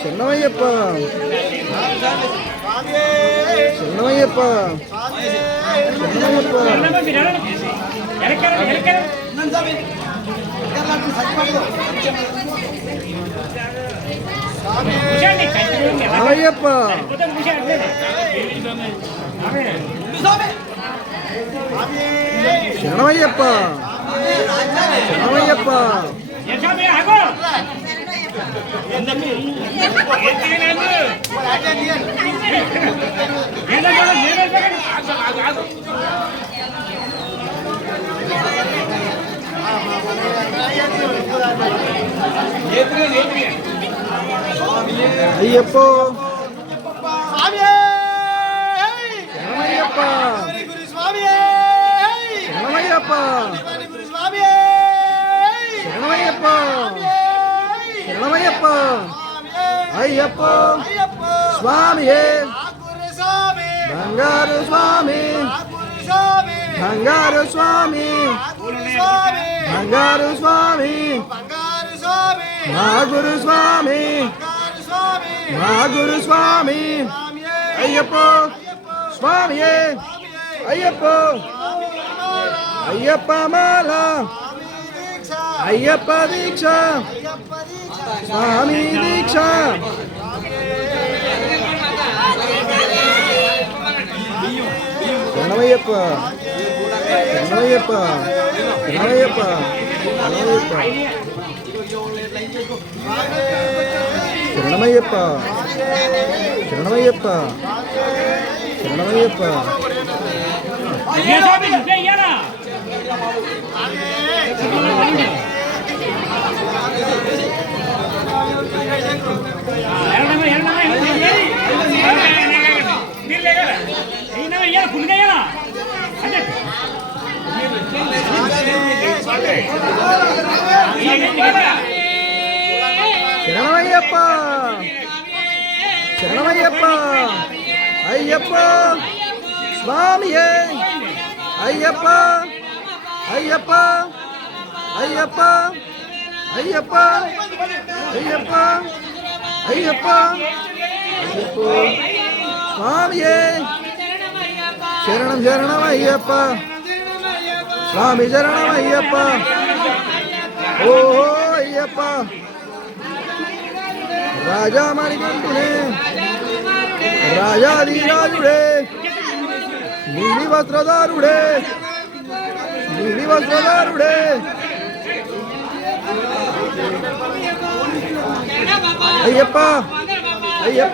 శరణమయ్యప్ప శరణమయ్యప్ప శరణమయ్యప్ప శరణమయ్యప్ప శరణమయ్యప్ప అయ్యప్ప శరణమయ్యప్ప శరణమయ్యప్ప శరణమయ్యప్ప శరణమయ్యప్ప అయ్యప్ప స్వామియే బంగారు స్వామి బంగారు స్వామి బంగారు స్వామి మా గురు స్వామి మా గురు స్వామి అయ్యప్ప స్వామియే అయ్యప్ప అయ్యప్ప మాల అయ్యప్ప దీక్ష స్వామి దీక్ష శరణమయ్యప్ప శరణమయ్యప్ప శరణమయ్యప్ప శరణమయ్యప్ప శరణమయ్యప్ప శరణమయ్యప్ప శరణమయ్యప్ప శరణమయ్యప్ప అయ్యప్ప స్వామియే అయ్యప్ప అయ్యప్ప అయ్యప్ప అయ్యప్ప అయ్యప్ప అయ్యప్ప అయ్యప్ప స్వామియే శరణం శరణం అయ్యప్ప స్వామి శరణం అయ్యప్ప ఓహో అయ్యప్ప రాజా మణికంఠునే రాజాధిరాజుడే నీలి వస్త్రధారుడే నీలి వస్త్రధారుడే అయ్యప్ప అయ్యప్ప